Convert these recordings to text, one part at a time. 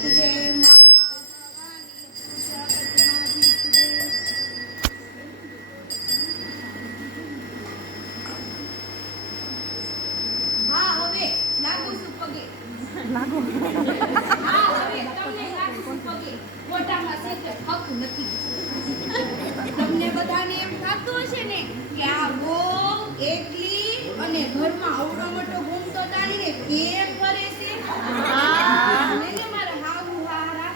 तुझे माँ हाँ હવે લાગુ છું પગે લાગો હા હવે તમને લાગુ છું પગે મોઢામાં સેતે ફાતું નથી તમને બધાને એમ થાતું હશે ને કે આ બહુ એકલી અને ઘરમાં આવડો મોટો ઘૂમતો તાણીને કેમ ફરે છે ને મારા હાહુ હારા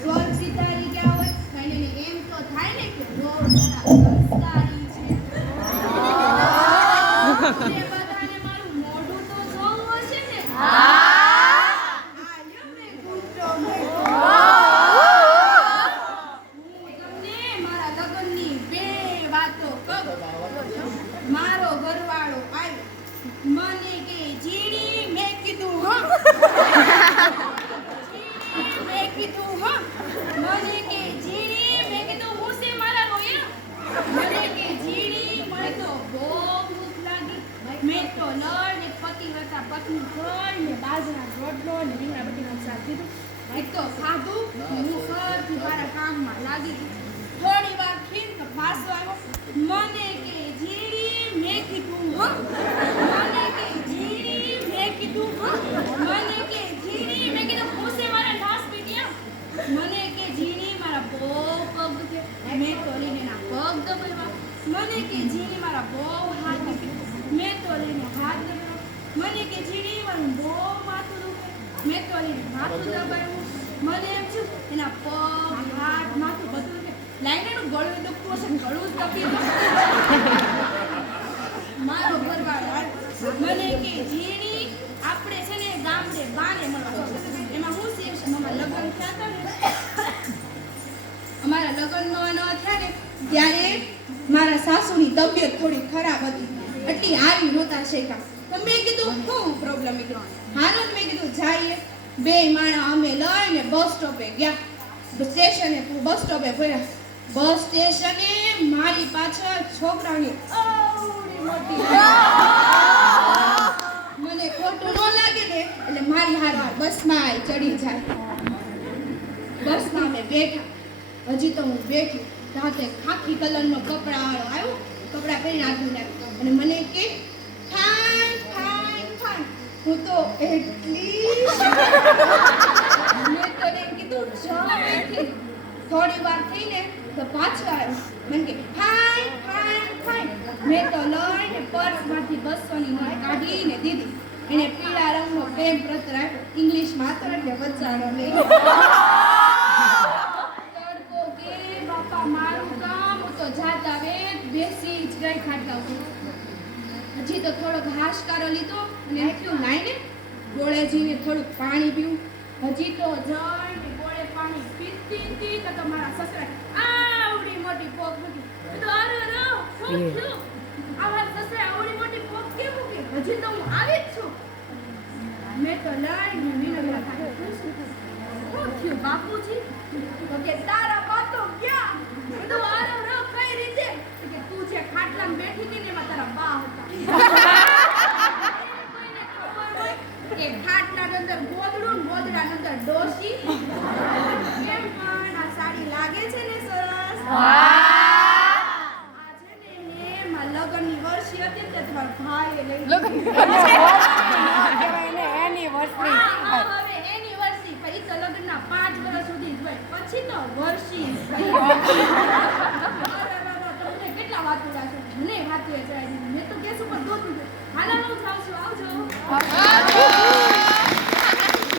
સ્વર સિતારી ક્યાં હોય અને એમ તો થાય ને કે બહુ સારા સંસ્કારી છે તમને બધાને મારું મોઢું તો જોવું હશે ને આલ્યો મેં ઘૂંટો મેળો. હું તમને મારા લગ્નની બે વાતો કહું. મારો ઘરવાળો આવ્યો મને કે જીણી મેં કીધું હા જીણી મેં કીધું હા મને કે જીણી મેં કીધું હું છે મારા રોયા મને કે જીણી મને તો બહુ ભૂખ લાગી મેં તો નળ ને પતિ હતા પત્ની ફળ ને બાજરા રોટલો ને રીંગણા બટેકાનું શાક કીધું એક તો ખાધું હું ફરથી મારા કામમાં લાગી ગઈ થોડી વાર ખીન તો પાછો આવ્યો મને કે જીણી મેં કીધું હા મને કે જીણી મેં કીધું હા મને કે જીણી મેં કીધું હું છે મારા નાસ પીટિયા મને કે જીણી મારા બહુ પગ છે મેં તો લઈને એના પગ દબાવ્યા મને કે જીણી મારા બહુ હાથ છે મેં તો લઈને હાથ દબાવ્યા મને કે જીણી મારું બહુ માથું દુખે મેં તો લઈને માથું દબાવ્યું મને એમ થયું એના પગ હાથ માથું બધું દુખે લાઈનેનું ગળું દુખતું હશે ગળું જ દબી મારો ઘરવાળો મને કે જીણી આપણે છે ને ગામડે બાને મળવા એમાં હું છે અમારા લગ્ન થયા હતા ને અમારા લગ્નનો થયા ને ત્યારે મારા સાસુની તબિયત થોડી ખરાબ હતી એટલી આવી નહોતા શેકા તો મેં કીધું શું પ્રોબ્લેમ મેં કીધું હાલો મેં કીધું જઈએ બે માણા અમે લઈને બસ સ્ટોપે ગયા સ્ટેશને બસ સ્ટોપે ભર્યા બસ સ્ટેશને મારી પાછળ છોકરાની આવડી મોટી મને ખોટું ન લાગે ને એટલે મારી હારવાર બસમાં ચડી જાય બસમાં અમે બેઠા હજી તો હું બેઠી રાતે ખાખી કલરનો કપડાવાળો આવ્યો કપડાં પહેરી નાખ્યું અને મને કે ફાઈન ફાઈન ફાઈન હું તો એટલી મેં તો એને કીધું જમેથી થોડી વાર થઈને તો પાછો આવ્યો મને કે ફાઈન ફાઈન ફાઈન મેં તો લઈને પર્સમાંથી 200ની નોટ કાઢીને દીધી એને પીળા રંગનો પ્રેમ પત્ર આપ્યો ઇંગ્લિશમાં હતો એટલે વચાડો લઈ તડકો કે બાપા મારું કામ હું તો જાતા વેત બેસી જ ગઈ ખાટલા ઉપર હજી તો થોડોક હાશકારો લીધો અને એટલું લાઈને ગોળેજીને થોડુંક પાણી પીવું હજી તો જઈને ગોળે પાણી પીતી તો તમારા સસરા આવડી મોટી પોક મૂકી તો અરે રો શું થયું આવા સસરા આવડી મોટી પોક કેમ મૂકી હજી તો હું આવી જ છું મેં તો લઈને વિનોદા થાય શું થયું બાપુજી તો કે તારા બાતો ક્યાં તો અરે રો કઈ રીતે કે તું જે ખાટલામાં બેઠી હતી ને એમાં તારા બા હતા કોઈને ખબર હોય કે ખાટલાની અંદર ગોદડું ગોદડાની અંદર ડોશી કેમ પણ આ સાડી લાગે છે ને સરસ આ છે ને એમાં લગ્નની વર્ષી હતી ને તમારા ભાઈએ લઈ હવે એનિવર્સરી પછી તો લગ્નના 5 વર્ષ સુધી જ હોય પછી તો વર્ષી તમને કેટલા વાતો રાખે મને વાતો એ ચડાવી મેં તો કેસ ઉપર દોતું હાલા હું જાઉં છું આવજો